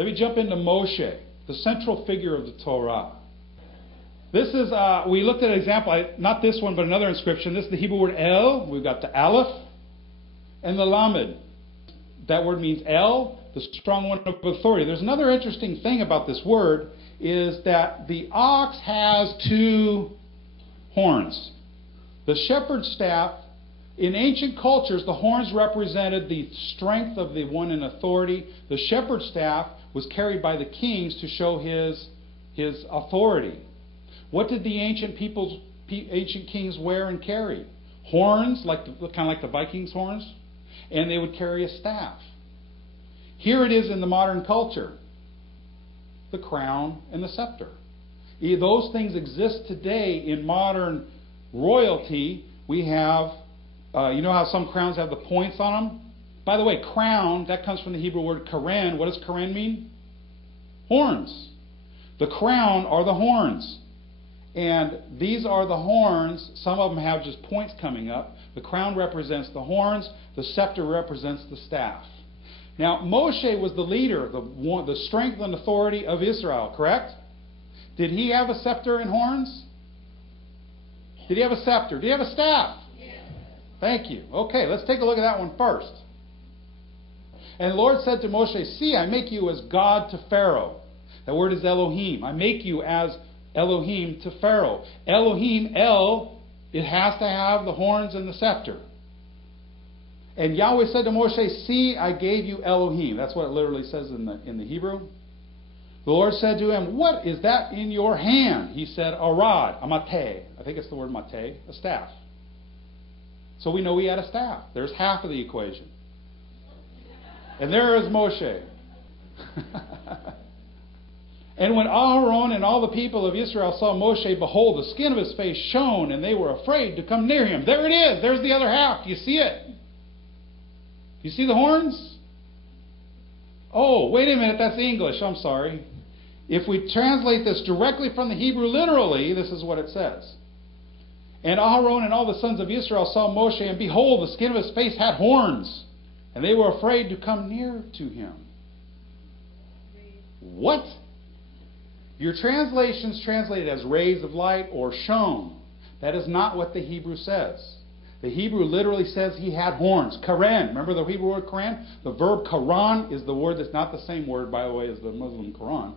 Let me jump into Moshe, the central figure of the Torah. This is, we looked at an example, not this one, but another inscription. This is the Hebrew word El. We've got the Aleph and the Lamed. That word means El, the strong one of authority. There's another interesting thing about this word, is that the ox has two horns. The shepherd's staff, in ancient cultures, the horns represented the strength of the one in authority. The shepherd's staff was carried by the kings to show his authority. What did the ancient kings wear and carry? Horns, kind of like the Vikings' horns, and they would carry a staff. Here it is in the modern culture, the crown and the scepter. Those things exist today in modern royalty. We have, you know how some crowns have the points on them? By the way, crown, that comes from the Hebrew word karen. What does karen mean? Horns. The crown are the horns. And these are the horns. Some of them have just points coming up. The crown represents the horns. The scepter represents the staff. Now, Moshe was the leader, the strength and authority of Israel, correct? Did he have a scepter and horns? Did he have a scepter? Did he have a staff? Yes. Thank you. Okay, let's take a look at that one first. And the Lord said to Moshe, "See, I make you as God to Pharaoh." That word is Elohiym. I make you as Elohiym to Pharaoh. Elohiym, El, it has to have the horns and the scepter. And Yahweh said to Moshe, "See, I gave you Elohiym." That's what it literally says in the Hebrew. The Lord said to him, "What is that in your hand?" He said, "A rod, a mateh." I think it's the word mateh, a staff. So we know he had a staff. There's half of the equation. And there is Moshe. And when Aaron and all the people of Israel saw Moshe, behold, the skin of his face shone, and they were afraid to come near him. There it is. There's the other half. Do you see it? Do you see the horns? Oh, wait a minute. That's English. I'm sorry. If we translate this directly from the Hebrew literally, this is what it says. And Aaron and all the sons of Israel saw Moshe, and behold, the skin of his face had horns, and they were afraid to come near to him. What? Your translations translate it as rays of light or shone. That is not what the Hebrew says. The Hebrew literally says he had horns. Karen. Remember the Hebrew word Karen? The verb Quran is the word that's not the same word, by the way, as the Muslim Quran.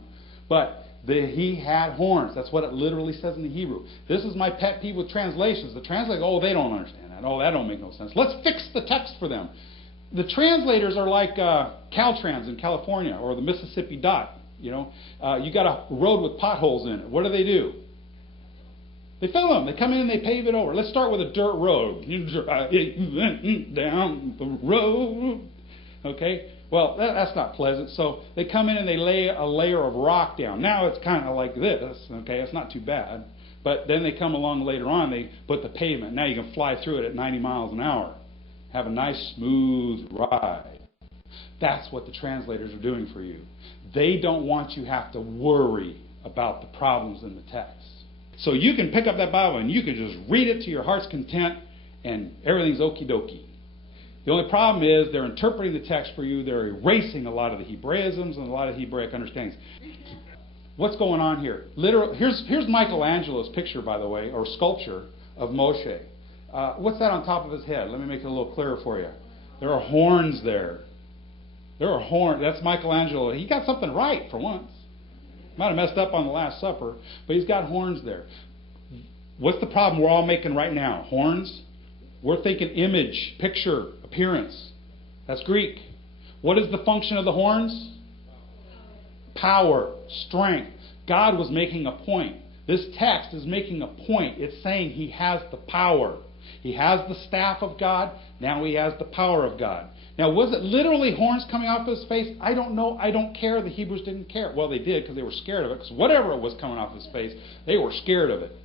But he had horns. That's what it literally says in the Hebrew. This is my pet peeve with translations. The translators, oh, they don't understand that. Oh, that don't make no sense. Let's fix the text for them. The translators are like Caltrans in California or the Mississippi Dot. You know, you got a road with potholes in it. What do? They fill them. They come in and they pave it over. Let's start with a dirt road. Down the road. Okay? Well, that's not pleasant. So they come in and they lay a layer of rock down. Now it's kind of like this. Okay? It's not too bad. But then they come along later on. They put the pavement. Now you can fly through it at 90 miles an hour. Have a nice, smooth ride. That's what the translators are doing for you. They don't want you to have to worry about the problems in the text. So you can pick up that Bible and you can just read it to your heart's content and everything's okie dokie. The only problem is they're interpreting the text for you. They're erasing a lot of the Hebraisms and a lot of Hebraic understandings. What's going on here? Here's Michelangelo's picture, by the way, or sculpture of Moshe. What's that on top of his head? Let me make it a little clearer for you. There are horns there. There are horns. That's Michelangelo. He got something right for once. Might have messed up on the Last Supper, but he's got horns there. What's the problem we're all making right now? Horns? We're thinking image, picture, appearance. That's Greek. What is the function of the horns? Power, strength. God was making a point. This text is making a point. It's saying he has the power. He has the staff of God. Now he has the power of God. Now, was it literally horns coming off his face? I don't know. I don't care. The Hebrews didn't care. Well, they did because they were scared of it. Because whatever it was coming off his face, they were scared of it.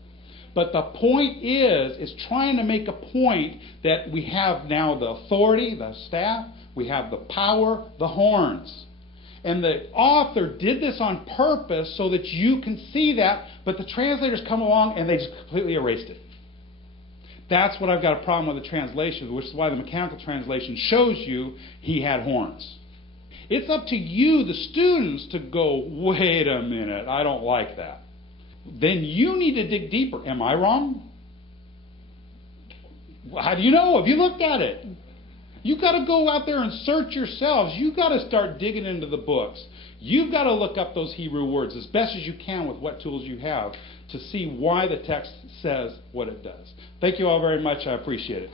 But the point is trying to make a point that we have now the authority, the staff, we have the power, the horns. And the author did this on purpose so that you can see that, but the translators come along and they just completely erased it. That's what I've got a problem with the translation, which is why the mechanical translation shows you he had horns. It's up to you, the students, to go, wait a minute, I don't like that. Then you need to dig deeper. Am I wrong? How do you know? Have you looked at it? You've got to go out there and search yourselves. You've got to start digging into the books. You've got to look up those Hebrew words as best as you can with what tools you have to see why the text says what it does. Thank you all very much. I appreciate it.